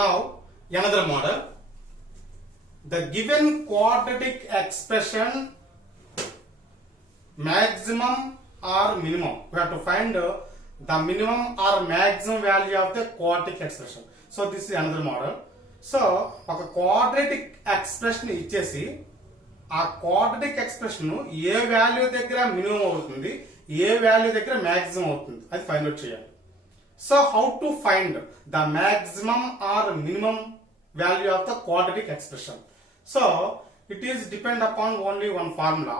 Now another model. The given quadratic expression maximum or minimum. We have to find the minimum or maximum value of the quadratic expression. So this is another model. So ఒక quadratic expression ఇచ్చేసి ఆ quadratic expression ఏ value దగ్గర minimum అవుతుంది, ఏ value దగ్గర maximum అవుతుంది అది ఫైండ్ అవుట్ చేయాలి. So how to find the maximum or minimum value of the quadratic expression? So it is depend upon only one formula,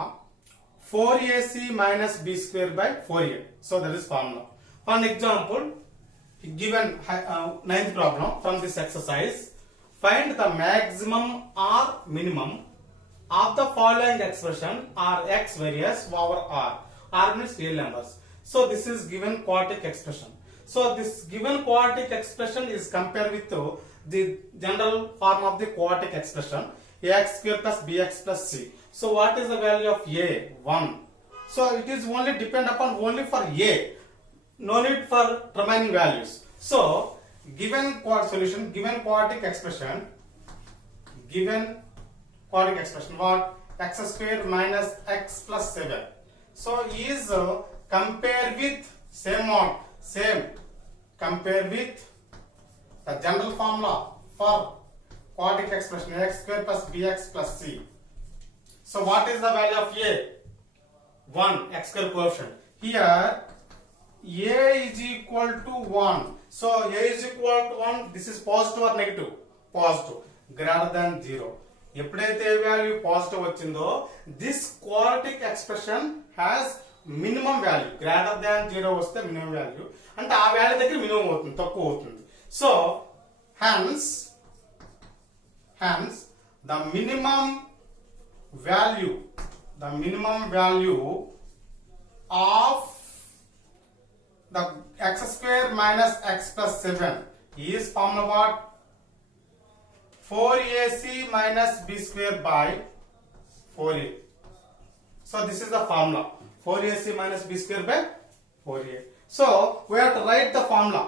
4ac minus b square by 4a. So that is formula. For an example, given ninth problem from this exercise, find the maximum or minimum of the following expression or x varies over r. R means real numbers. So this is given quadratic expression. So this given quadratic expression is compared with the general form of the quadratic expression, ax square plus bx plus c. So what is the value of a? 1. So it is only depend upon only for a, no need for remaining values. So given solution, given quadratic expression what? X square minus x plus 7. So is compare with compare with the general formula for quadratic expression, ax square plus bx plus c. So what is the value of a? 1, x square coefficient. Here a is equal to 1. So a is equal to 1. This is positive or negative? Positive. Greater than 0. ఎప్పుడైతే value positive వచ్చిందో this quadratic expression has minimum value. Greater than 0 వస్తే minimum value అంటే ఆ value దగ్గర minimum అవుతుంది, తక్కువ అవుతుంది. So hence the minimum value of the x square minus x plus 7 is formula what? 4ac minus b square by 4a. So this is the formula, 4ac minus b square by 4a. So we have to write the formula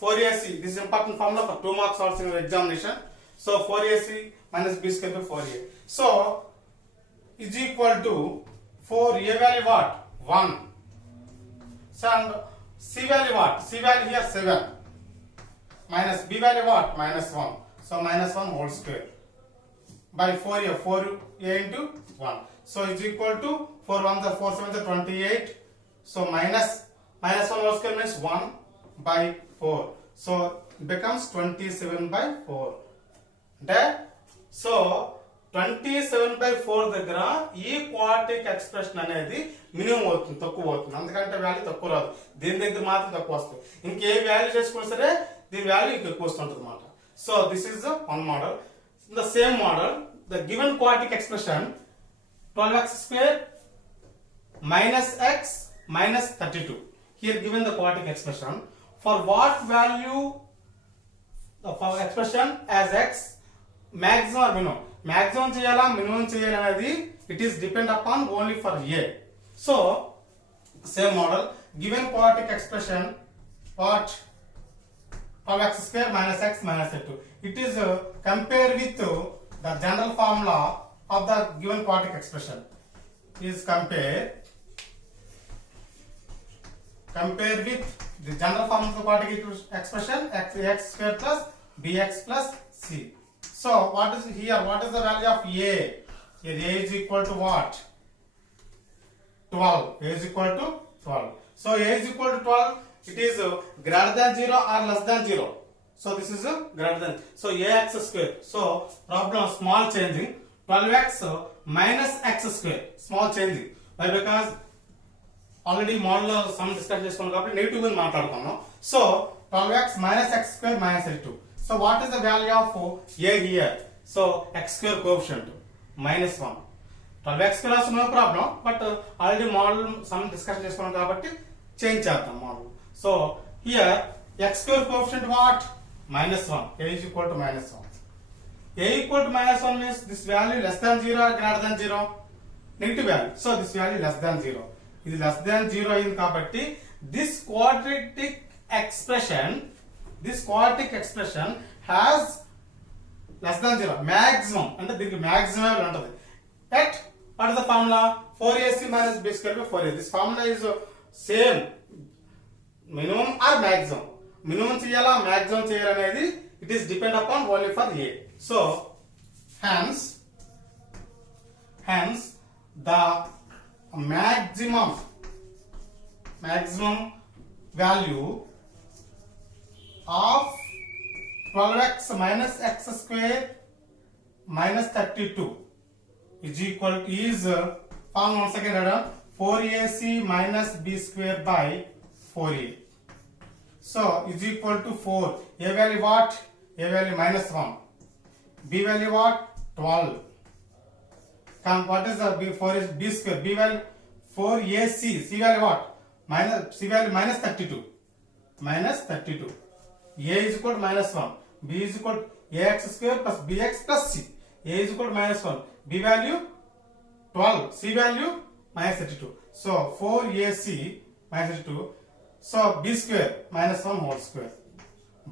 4ac. This is important formula for 2 marks also in your examination. So 4ac minus b square by 4a. So is equal to 4a value what? 1. So and c value what? C value here 7 minus b value what? Minus 1. So minus 1 whole square by 4a, 4a into 1. So is equal to 4 1 the 4 7 the 28. So minus 1 whole square means 1 by 4. So it becomes 27 by 4. So 27 by 4 దగ్గర ఈ quadratic expression అనేది minimum అవుతుంది, తక్కువ అవుతుంది. అందుకంటే value తక్కువ రాదు, దీని దగ్గర మాత్రం తక్కువ వస్తుంది. ఇంకే వాల్యూ చేసుకున్నా సరే దీని వాల్యూ ఎక్కువ వస్తుంటుంది అన్నమాట. So this is the one model. In the same model, the given quadratic expression 12x square minus x minus 32. Here given the quadratic expression, for what value for expression as x, maximum or minimum. Maximum cheyala minimum cheyala anadi it is depend upon only for a. So same model, given quadratic expression what? Of x square minus x minus 2. It is compare with the general formula of the given quadratic expression. Is compare with the general formula of the quadratic expression x square plus bx plus c. So what is here? What is the value of a? Here a is equal to what? 12. A is equal to 12. So a is equal to 12. It is greater than 0 or less than 0. So this is greater than. So ax square. So problem small changing. 12x minus x square. Small changing. Why? Because already model some discuss చేసుకున్నాం కాబట్టి negative గా మాట్లాడుకున్నాం. So 12x minus x square minus 32. So what is the value of a here? So x square coefficient minus 1. 12x square also no problem, but already model some discussion చేసుకున్నాం కాబట్టి change చేద్దాం model. So here x square coefficient what? Minus 1. A is equal to minus 1. A equal to minus 1 means this value less than 0 or greater than 0? Negative value. So this value less than 0. This less than 0 in kabatti this quadratic expression this quadratic expression has less than 0, maximum అంటే దీనికి maximum value ఉంటుంది. At what is the formula? 4ac minus b square by 4a. This formula is same, minimum or maximum. Minimum చేయాలా maximum చేయాలనేది it is depend upon only for a. So hence the maximum value of 12x minus x square minus 32 is equal to form once again 4ac minus b square by 4a. So is equal to 4. A value what? A value minus 1. B value what? 12. What is the b? 4 is b square. B value 4ac. C value what? C value minus 32. Minus 32. A is equal to minus 1. B is equal to ax square plus bx plus c. A is equal to minus 1. B value 12. C value minus 32. So 4ac minus 32. So b square minus 1 whole square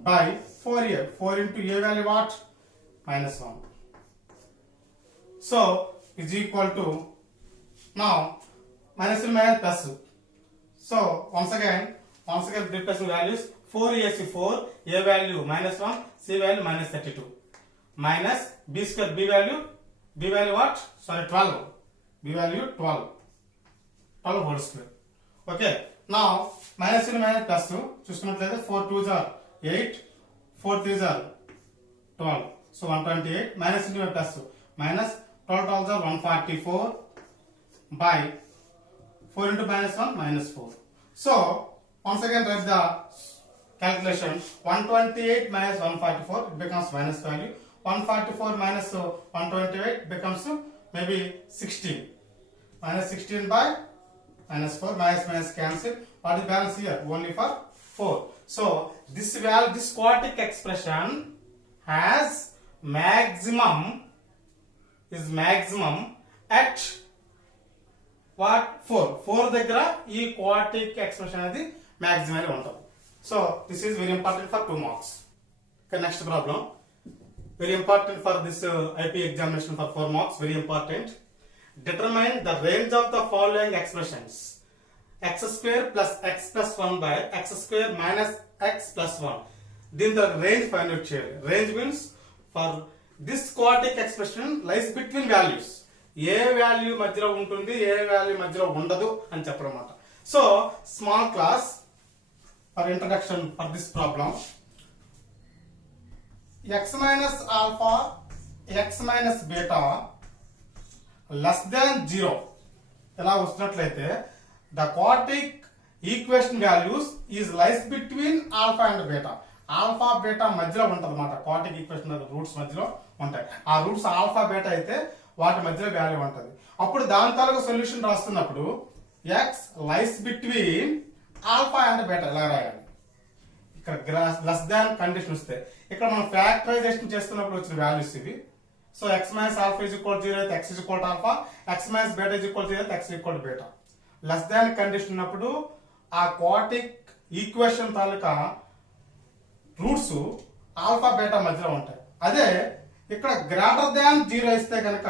by 4a. 4 into a value what? Minus 1. So is equal to, now minus and minus plus. So once again replacing values. 4ac 4, a value minus 1, c value minus 32 minus b square, b value what? Sorry, 12. B value 12 whole square. Okay, now minus and minus plus చూసుకున్నట్లయితే 4 2s are 8, 4 3s are 12, so 128 minus into plus minus 12 12s are 144 by 4 into minus 1 minus 4. So once again write the calculation. 128 minus 144, it becomes minus value. 144 minus 128 becomes maybe 16. Minus 16 by minus 4. Minus cancel. What is balance here? Only for 4. So this quadratic expression has maximum at what? 4. 4 దగ్గర ఈ quadratic expression అనేది maximum ఉంటుంది. So this is very important for 2 marks. Okay, next problem. Very important for this IP examination for 4 marks. Very important. Determine the range of the following expressions: x square plus x plus 1 by x square minus x plus 1. Then the range find out here. Range means for this quadratic expression lies between values. A value మధ్యలో ఉంటుంది, ఏ value మధ్యలో ఉండదు అని చెప్పారన్నమాట. So small class, for introduction for this problem, x minus alpha, x minus beta less than 0 ఎలా వస్తున్నట్లయితే the quadratic equation values is lies between alpha and beta. Alpha beta మధ్యలో ఉంటుంది అన్నమాట. quadratic equation రూట్స్ మధ్యలో ఉంటాయి. ఆ roots alpha beta అయితే వాటి మధ్యలో వాల్యూ ఉంటుంది. అప్పుడు దాని తాలూకు సొల్యూషన్ రాస్తున్నప్పుడు x lies between alpha and beta ఇలా రాయాలి. ఇక్కడ లెస్ దాన్ కండిషన్ వస్తే ఇక్కడ మనం ఫ్యాక్టరైజేషన్ చేస్తున్నప్పుడు వచ్చిన వాల్యూస్ ఇవి. So x minus alpha is equal 0 అయితే x is equal to alpha, x minus beta is equal 0 అయితే x equal to beta. Less than condition ఉన్నప్పుడు ఆ క్వాడ్రాటిక్ ఈక్వేషన్ తాలూకా రూట్స్ ఆల్ఫా బీటా మధ్యలో ఉంటాయి. అదే ఇక్కడ గ్రేటర్ దాన్ 0 ఇస్తే కనుక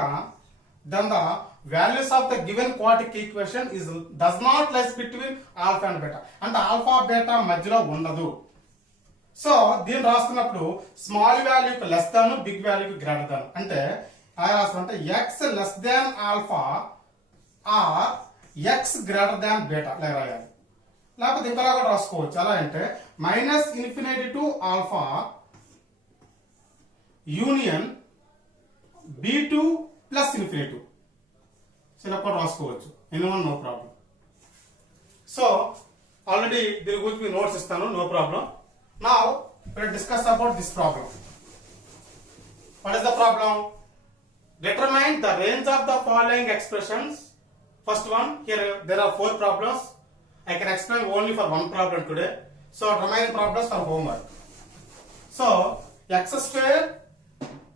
then the values of the given quadratic equation does not lies between alpha and beta. అంటే ఆల్ఫా బీటా మధ్యలో ఉండదు. సో దీన్ని రాస్తున్నప్పుడు స్మాల్ వాల్యూకి లెస్ దాన్, బిగ్ వాల్యూకి గ్రేటర్ దాన్. అంటే రాస్తుంటే X less than alpha or X greater than beta ఇలా రాయాలి. లేకపోతే ఇంకోలా కూడా రాసుకోవచ్చు. ఎలా అంటే minus infinity to alpha union b2 plus infinity ఇలా కూడా రాసుకోవచ్చు. Anyone no problem. So already దీని గురించి మీ నోట్స్ ఇస్తాను, no problem. Now we'll discuss about this problem. What is the problem? Determine the range of the following expressions. First one, here there are 4 problems. I can explain only for one problem today. So remaining problems for homework. So x square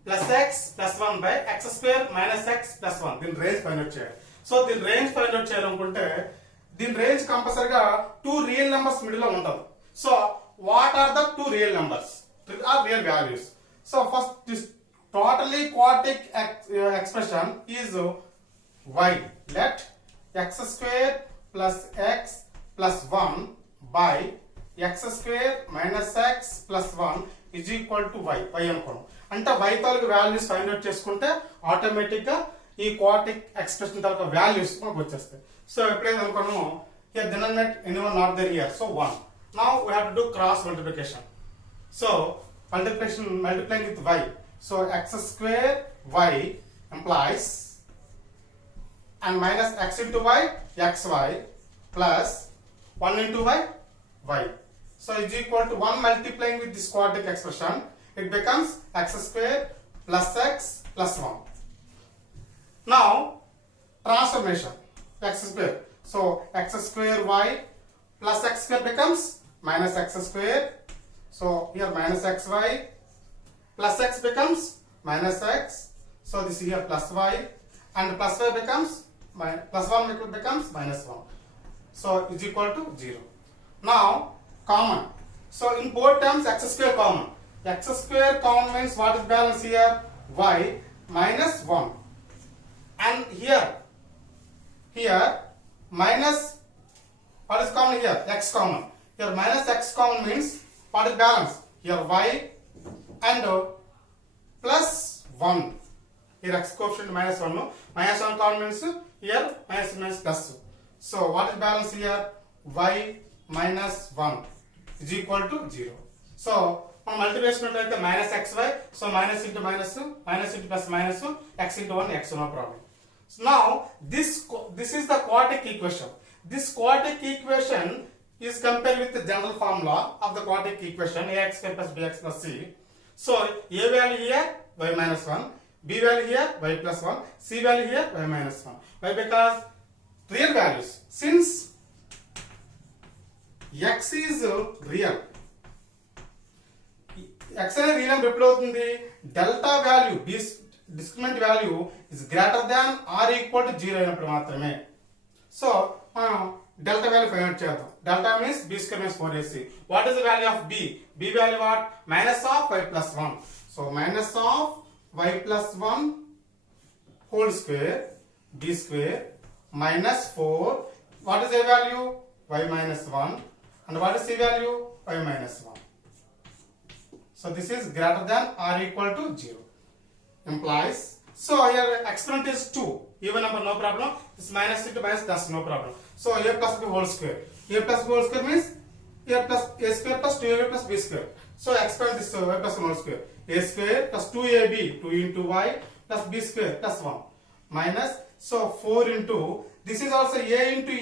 plus x plus 1 by x square minus x plus 1. Then range find out చేయాలి. So దీని range find out చేయాలనుకుంటే దీని range కంపల్సరీగా 2 real numbers middle లో ఉంటుంది. So what are the two real numbers or real values. So first this totally quadratic expression is y. Let x square plus x plus 1 by x square minus x plus 1 is equal to y. y అనుకోండి. అంటే y తాలూకు values find out చేసుకుంటే automatic గా ఈ quadratic expression తాలూకు values మనకు వచ్చేస్తాయి. So ఎప్పుడైతే అనుకున్నామో here denominator anyone not there here, so 1. Now we have to do cross multiplication. So multiplying with y, so x square y implies and minus x into y xy plus 1 into y y, so is equal to 1 multiplying with this quadratic expression, it becomes x square plus x plus 1. Now transformation x square, so x square y plus x square becomes minus x square, so here minus xy plus x becomes minus x, so this here plus y and plus y becomes plus 1 becomes minus 1, so is equal to 0. Now common, so in both terms x square common. X square common means what is balance here? Y minus 1, and here minus what is common here? X common. Here minus x common means what is balance? Here y and plus 1. Here x coefficient minus 1. No? Minus 1 common means here minus plus. So what is balance here? Y minus 1 is equal to 0. So multiplication like the minus xy, so minus into plus minus x into 1 x, no problem. So now this is the quadratic equation. This quadratic equation is compared with the general formula of the quadratic equation ax square plus bx plus c. So a value here y minus 1, b value here y plus 1, c value here y minus 1. Why? Because real values, since x is real, x అనేది real number ఎప్పుడు అవుతుంది? Delta value discriminant value is greater than or equal to 0 అయినప్పుడు మాత్రమే. So మనం delta value find out చేద్దాం. Delta means b square means 4ac. What is the value of b? b value what? Minus of y plus 1. So minus of y plus 1 whole square b square minus 4. What is a value? Y minus 1. And what is c value? Y minus 1. So this is greater than or equal to 0. Implies, so here exponent is 2. Even number, no problem. This minus into minus plus, no problem. So a plus b whole square. A plus b whole square means a plus a square plus 2ab plus b square. So expand this y plus 1 whole square. A square plus 2ab 2 into y plus b square plus 1 minus, so 4 into, this is also a into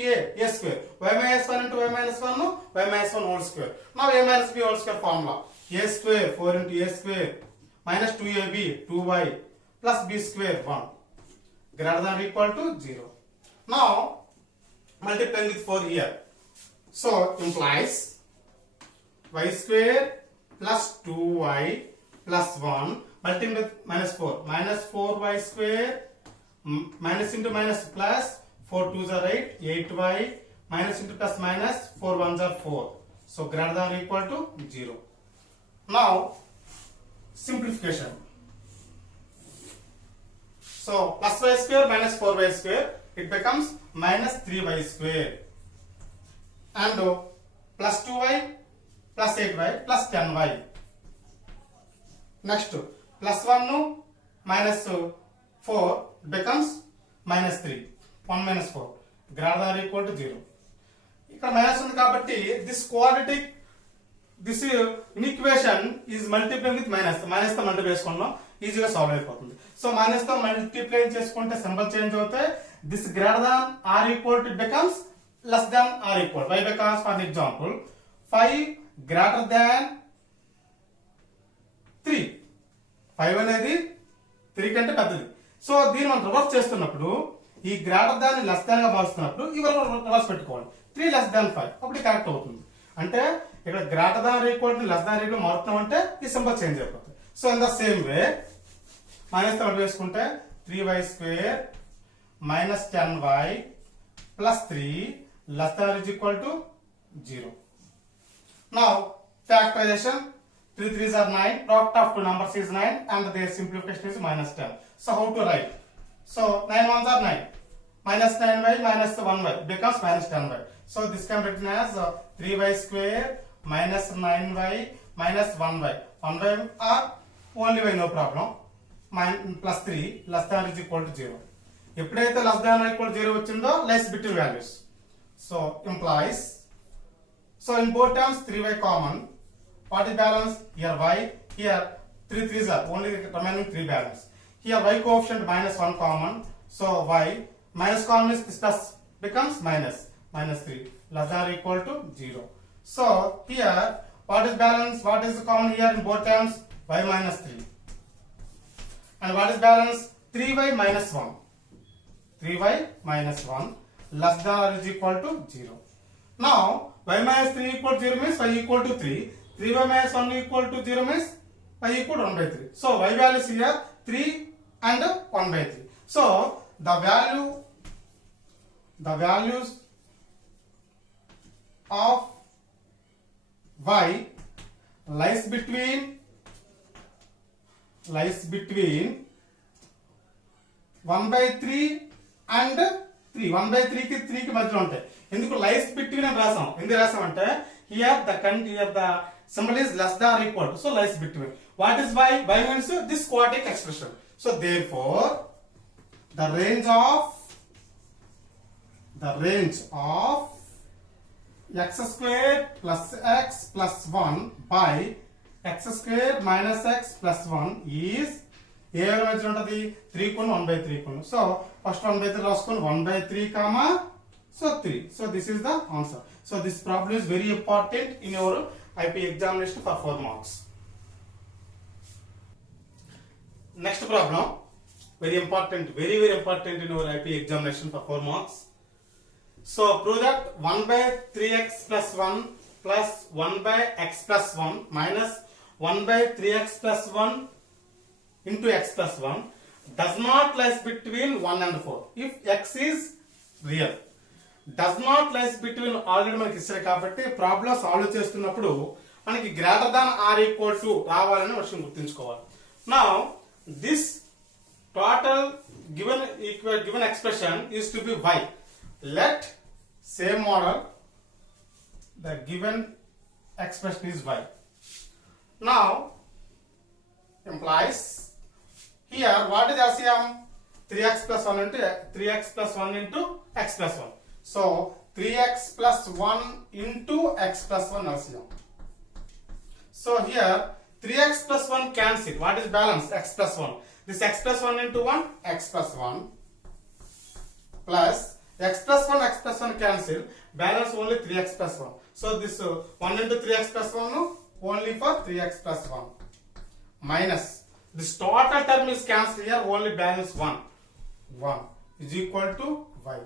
a square. Y minus 1 into y minus 1, no? Y minus 1 whole square. Now a minus b whole square formula. A square 4 into a square minus 2ab 2y plus b square 1 greater than or equal to 0. Now multiplying with 4 here, so implies y square plus 2y plus 1 multiplying with minus 4y square minus into minus plus 4 2s are 8y minus into plus minus 4 1s are 4, so greater than or equal to 0. Now simplification, so plus y square minus 4y square, it becomes minus 3y square, and plus 2y plus 8y plus 10y. Next plus 1 minus 4 becomes minus 3. 1 minus 4 greater than or equal to 0. ఇక్కడ minus ఉంది కాబట్టి this quadratic, this inequation is multiplying with minus తో multiply చేసుకున్నాం, ఈజీగా solve అయిపోతుంది. So minus తో multiply చేసుకుంటే symbol change అవుతాయి. This greater than or equal to becomes less than or equal. Why? Because for example 5 greater than 3. 5 అనేది 3 కంటే పెద్దది. సో దీన్ని మనం రివర్స్ చేస్తున్నప్పుడు ఈ గ్రేటర్ దాన్ లెస్ దాన్ గా మారుస్తున్నప్పుడు ఇవి రివర్స్ పెట్టుకోవాలి. 3 less than 5 అప్పుడు కరెక్ట్ అవుతుంది. అంటే ఇక్కడ greater than equal to less than equal మారుతున్నాం అంటే ఈ సింబల్ చేంజ్ అయిపోతుంది. So in the same way minus తో వేసుకుంటే 3y square minus 10y plus 3 less than or is equal to 0. Now Factorization, 3 3s are 9, product of two numbers is 9 and their simplification is minus 10. So how to write? So 9 ones are 9, minus 9y minus 1y becomes minus 10y. So this can be written as 3y square minus 9y minus 1y. 1y are only y, no problem. Plus 3 less than or is equal to 0. ఎప్పుడైతే less than or equal to 0 వచ్చిందో less between values. So implies, so in both terms 3y common. What is balance? Here y, here 3 3s are only remaining 3 balance. Here y coefficient minus 1 common. So y minus common is this plus becomes minus 3 less than or equal to 0. So here what is balance? What is common here in both terms? Y minus 3. And what is balance? 3y minus 1. 3y minus 1 less than or is equal to 0. Now y minus 3 equal to 0 means y equal to 3. 3y minus 1 equal to 0 means y equal to 1 by 3. So y values here 3 and 1 by 3. So the values of y lies between 1 by 3 and 3. 1 by 3 కి 3 కి మధ్యలో ఉంటాయి. ఎందుకు lies between అని రాసాం? ఎందుకు రాసాం అంటే here the symbol is less than or equal to, so lies between. What is y? Y means this quadratic expression. So therefore the range of x square plus x plus 1 by x square minus x plus 1 is ఏ మధ్య ఉంటుంది? 3 కు 1 by 3 కు. So first 1 by 3 రాసుకొని 1 by 3 comma so 3. So this is the answer. So this problem is very important in your IP examination for 4 marks. Next problem, very important in your IP examination for 4 marks. So prove that 1 by 3x plus 1 plus 1 by x plus 1 minus 1 by 3x plus 1 into x plus 1 does not lies between 1 and 4 if x is real. Does not lies between already మనకి ఇస్తారు కాబట్టి problem solve చేస్తున్నప్పుడు మనకి greater than or equal to రావాలని విషయం గుర్తుంచుకోవాలి. Now this total given expression is to be y. Let same model, the given expression is y. Now implies here what is LCM? 3x plus 1 into 3x plus 1 into x plus 1. So 3x plus 1 into x plus 1 LCM. So here 3x plus 1 cancel. What is balance? X plus 1. This x plus 1 into 1, x plus 1 plus x plus 1 cancel. Balance only 3x plus 1. So this 1 into 3x plus 1 only for 3x plus 1 minus this total term is cancelled here, only balance 1 is equal to y.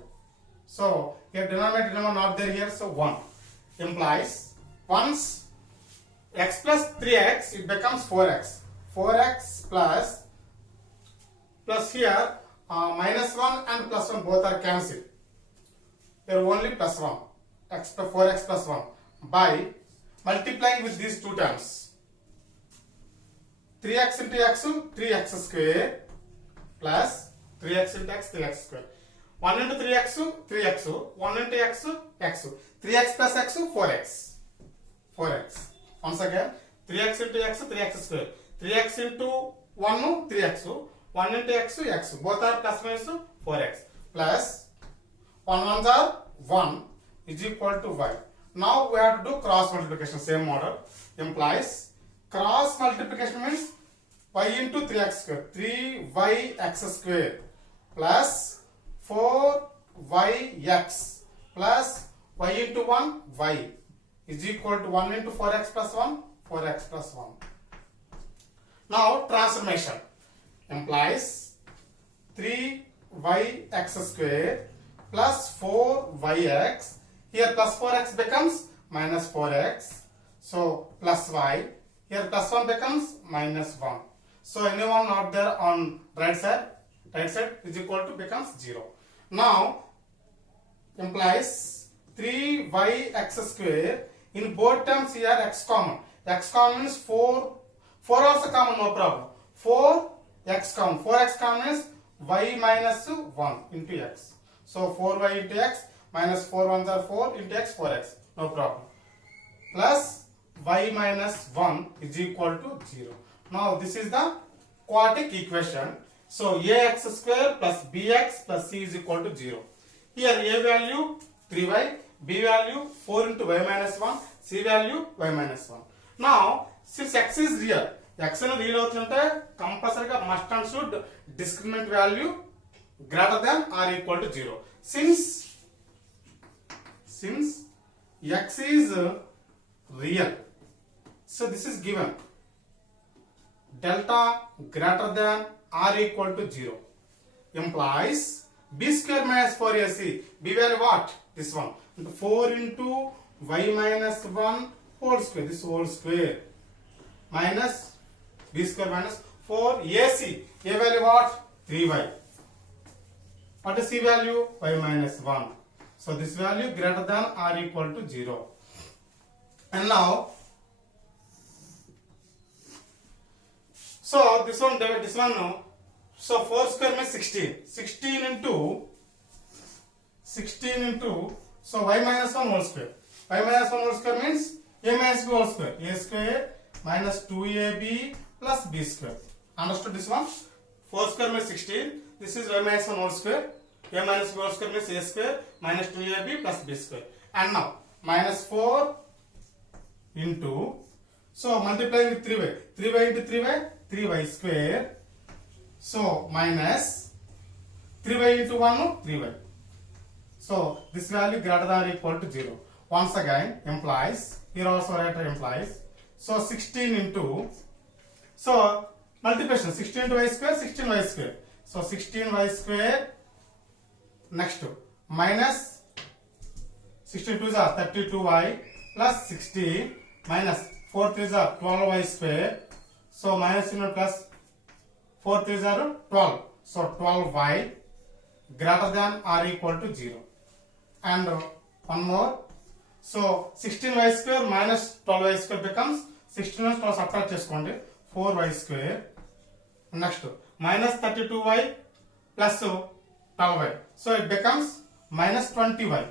So here denominator number not there here, so 1 implies once x plus 3x it becomes 4x plus here minus 1 and plus 1 both are cancelled. Here only plus 1 4x plus 1 by multiplying with these two terms. 3x into x 3x square plus 3x into x 3x square. 1 into 3x 3x, 1 into x x, 3x plus x 4x. Once again 3x into x 3x square, 3x into 1 3x, 1 into x x, both are plus minus 4x plus 1 ones are 1 is equal to y. Now we have to do cross multiplication, same model. Implies cross multiplication means y into 3x square, 3yx square plus 4yx plus y into 1 y is equal to 1 into 4x plus 1 4x plus 1. Now transformation implies 3yx square plus 4yx. Here plus 4x becomes minus 4x. So plus y. Here plus 1 becomes minus 1. So anyone not there on right side is equal to becomes 0. Now implies 3yx square. In both terms here x common. x common means 4. 4 also common, no problem. 4x common. 4x common is y minus 1 into x. So 4y into x minus 4 ones are 4 into x, 4x. No problem. Plus y minus 1 is equal to 0. Now this is the quadratic equation. So ax square plus bx plus c is equal to 0. Here a value 3y, b value 4 into y minus 1, c value y minus 1. Now since x is real, x is real avutunte compulsory must and should discriminant value greater than or equal to 0. Since x is real, so this is given delta greater than or equal to 0 implies b square minus 4ac. B value what? This one. 4 into y minus 1 whole square. This whole square minus b square minus 4ac. A value what? 3y. What is c value? Y minus 1. So this value greater than or equal to 0. And now, so this one, so 4 square means 16. 16 into, so y minus 1 whole square. Y minus 1 whole square means a minus b whole square. A square minus 2ab plus b square. Understood this one? 4 square means 16. This is y minus 1 whole square. A minus b whole square means a square minus 2ab plus b square. And now, minus 4 into, so multiplying with 3y. 3y into 3y, 3y square. So minus 3y into 1, 3y. So this value greater than or equal to 0. Once again implies, here also writer implies. So 16 into, so multiplication 16 into y square, 16y square. So 16y square, next minus 16 2s are 32y plus 16 minus 4 3s are 12y square. So minus plus 4 3s are 12. So 12y greater than or equal to 0. And one more. So 16y square minus 12y square becomes 16 and 12 subtract చేసుకోండి 4y square. Next minus 32y plus 12y. So it becomes minus 20y.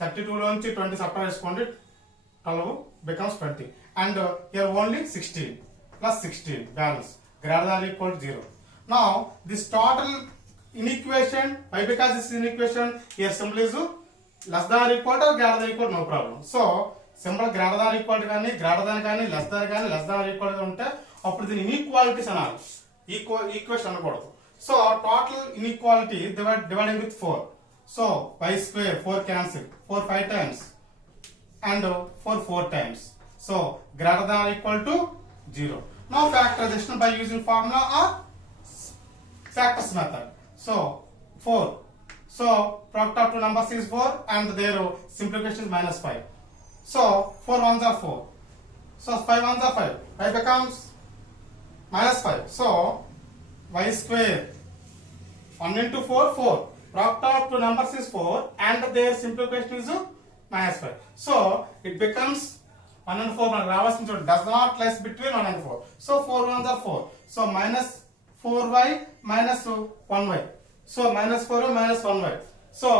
32 లోంచి 20 subtract చేసుకోండి 12 becomes 20. And here only 16 plus 16 balance greater than or equal to 0. Now this total inequation, why? Because this is inequation, here symbol is less than or equal to or greater than or equal, no problem. So symbol greater than or equal to కానీ greater than కానీ less than or equal గా ఉంటే అప్పుడు దీని inequalities అనాలి, equation అనకూడదు. So total inequality dividing with 4. So y square 4 cancel, 4 5 times and 4 4 times. So greater than or equal to 0. Now factorization by using formula or factors method. So 4. So product of two numbers is 4 and their simplification is minus 5. So 4 ones are 4. So 5 ones are 5. Y becomes minus 5. So y square 1 into 4 4. Product of two numbers is 4 and their simplification is minus 5. So it becomes 1 and 4 does not lies between 1 and 4. So 4 ones are 4. So minus 4y minus 1y. So minus 4y minus 1y. So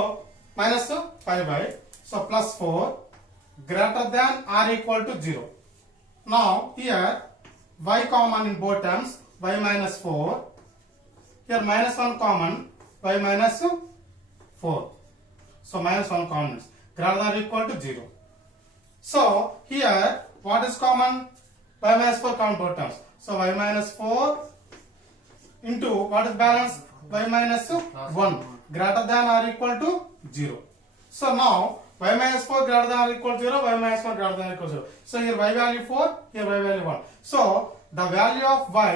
minus 5y. So plus 4 greater than or equal to 0. Now here y common in both terms, y minus 4. Here minus 1 common, y minus 4. So minus 1 common greater than or equal to 0. So here what is common? Y minus 4 common both terms. So y minus 4 into what is balance? Y minus 1 greater than or equal to 0. So now y minus 4 greater than or equal to 0, y minus 1 greater than or equal to 0. So here y value 4, here y value 1. So the value of y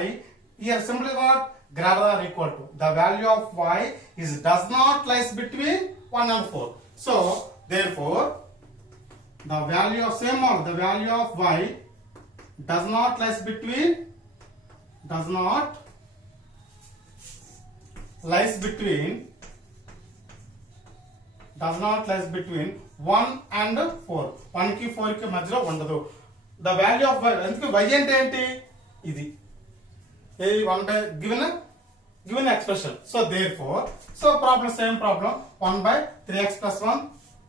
here simply what? Greater than or equal to. The value of y is does not lies between 1 and 4. So therefore the value of same model, the value of y does not lies between 1 and 4. 1 కి 4 కి మధ్యలో ఉండదు. the value of y ఎందుకు y అంటే ఏంటి ఇది a one by given expression. So therefore, so problem same problem 1 by 3x plus 1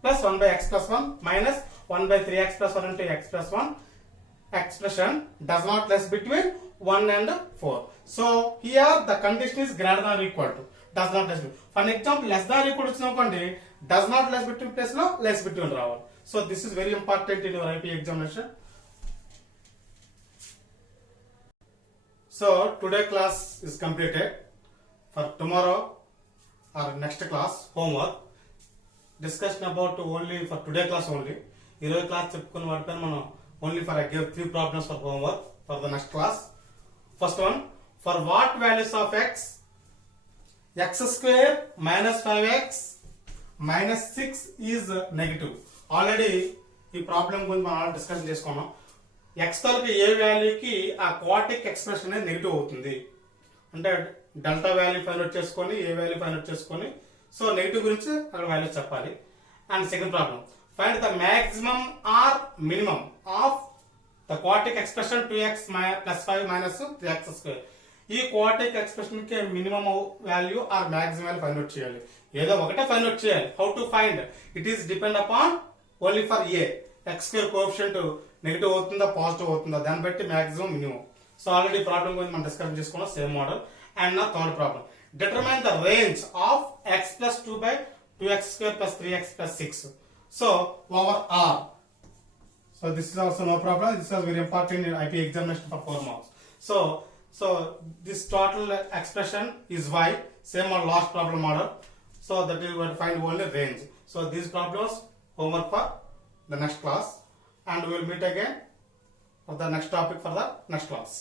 plus 1 by x plus 1 minus 1 by 3x plus 1 into x plus 1 expression does not less between 1 and 4. So here the condition is greater than or equal to, does not less between. For example, less than or equal to అనుకోండి, does not less between place లో less between రావాలి. So this is very important in your IP examination. So today class is completed. For tomorrow or next class homework discussion about only for today class only. Today class చెప్పుకున్న వాటిపైన మనం only for I gave 3 problems for homework for the next class. First one, for what values of x square minus 5x minus 6 is negative. Already ఈ problem గురించి మనం discussion చేసుకున్నాం. x తాలూకు ఏ వాల్యూకి ఆ quadratic expression అనేది నెగిటివ్ అవుతుంది అంటే delta value find out చేసుకొని ఏ వాల్యూ ఫైండ్ అవుట్ చేసుకొని సో నెగిటివ్ గురించి అక్కడ వాల్యూ చెప్పాలి. And second problem, find the maximum or minimum of the quadratic expression 2x plus 5 minus 3x square. ఈ క్వాడ్రాటిక్ ఎక్స్ప్రెషన్ కి minimum value or maximum value find out చేయాలి. ఏదో ఒకటే find out చేయాలి. How to find? It is depend upon only for a x square coefficient negative అవుతుందా positive అవుతుందా దాన్ని బట్టి maximum minimum. So already problem గురించి మనం డిస్కస్ చేసుకున్నాం సేమ్ మోడల్. అండ్ నా third problem, determine the range of x plus 2 by 2x square plus 3x plus 6. So over R. So this is also no problem. This is very important in IP examination for 4 marks. So this total expression is y. Same on last problem model. So that is going to find only range. So these problems homework for the next class, and we will meet again for the next topic for the next class.